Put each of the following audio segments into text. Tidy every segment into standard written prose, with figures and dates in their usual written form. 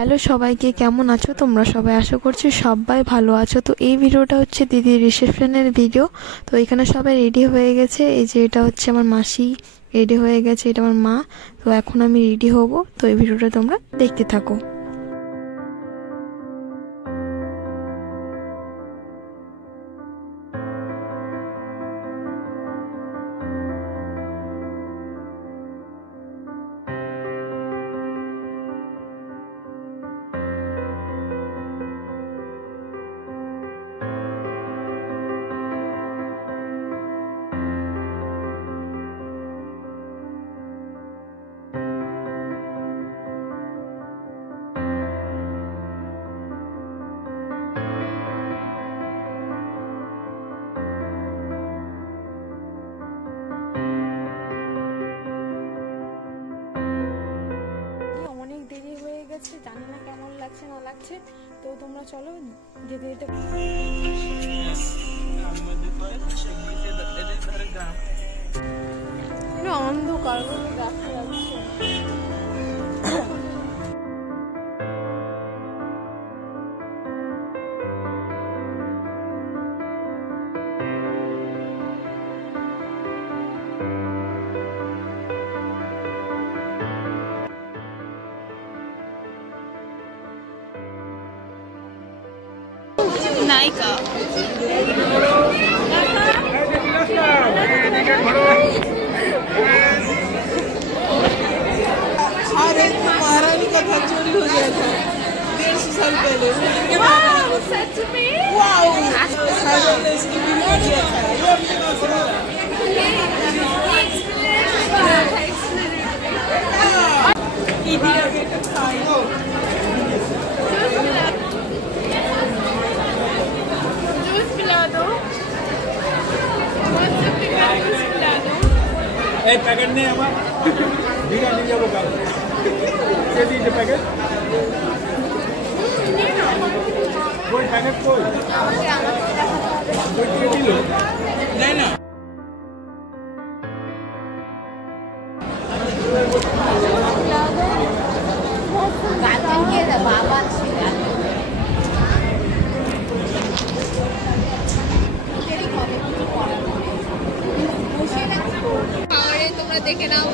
Hello সবাইকে, কেমন আছো তোমরা সবাই? আশা করছি সবাই ভালো আছো। তো এই ভিডিওটা হচ্ছে দিদির রিসেপশনের ভিডিও। তো এখানে সবাই রেডি হয়ে গেছে। এই যে এটা হচ্ছে আমার মাসি রেডি হয়ে গেছে, এটা আমার মা। তো এখন আমি রেডি হব। তো এই ভিডিওটা তোমরা দেখতে থাকো। অনেক দেরি হয়ে গেছে, জানি না কেমন লাগছে না লাগছে। তো তোমরা চলো যেতে যেতে। অন্ধকার রাস্তা যাচ্ছে। नायिका अरे तुम्हारा भी कथा चोरी हो गया था 150 साल पहले। सच में? वाओ, इसकी वीडियो किया था। जूस पिला दो। एक पैकेट नहीं हमारा धीरे धीरे वो कर ये दीजिए पैकेट कोई पैकेट कोई किलो नहीं ना गार्डन के बाबा তোমরা দেখে নাও।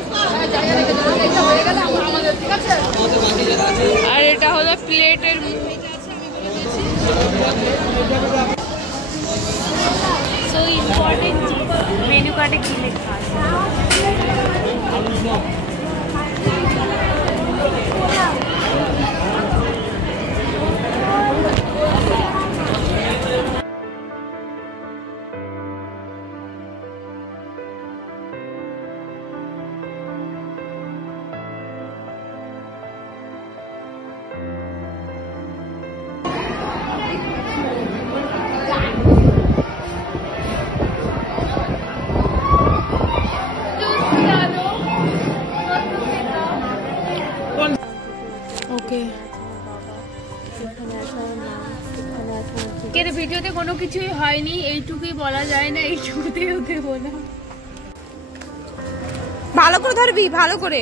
আর এটা হলো প্লেটের সো ইম্পর্টেন্ট মেনু কার্ডে কি লেখা আছে? ভিডিওতে কোনো কিছুই হয়নি, এইটুকুই বলা যায় না, এইটুকুতেও দেবো না। ভালো করে ধরবি, ভালো করে।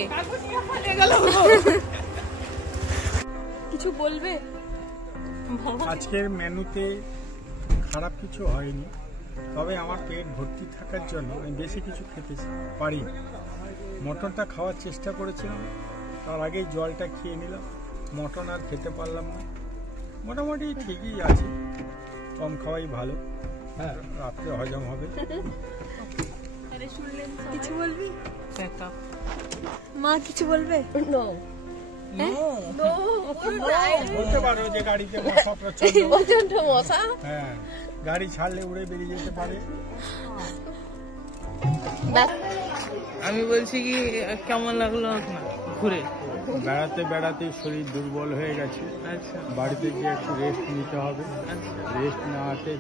কিছু বলবে? আজকের মেনুতে খারাপ কিছু হয়নি, তবে আমার পেট ভর্তি থাকার জন্য আমি বেশি কিছু খেতে পারিনি। মটনটা খাওয়ার চেষ্টা করেছিলাম, তার আগেই জলটা খেয়ে নিলাম। মটন আর খেতে পারলাম না। মোটামুটি ঠিকই আছে, কম খাওয়াই ভালো। হ্যাঁ, রাত্রে হজম হবে। কিছু বলবি? মা কিছু বলবে? বলতে পারো যে গাড়িতে মশা প্রচন্ড মশা। হ্যাঁ, গাড়ি ছাড়লে উড়ে বেরিয়ে যেতে পারে। আমি বলছি কি কেমন লাগলো আপনার ঘুরে? বেড়াতে বেড়াতে শরীর দুর্বল হয়ে গেছে। বাড়িতে গিয়ে একটু রেস্ট নিতে হবে। রেস্ট নেওয়াতে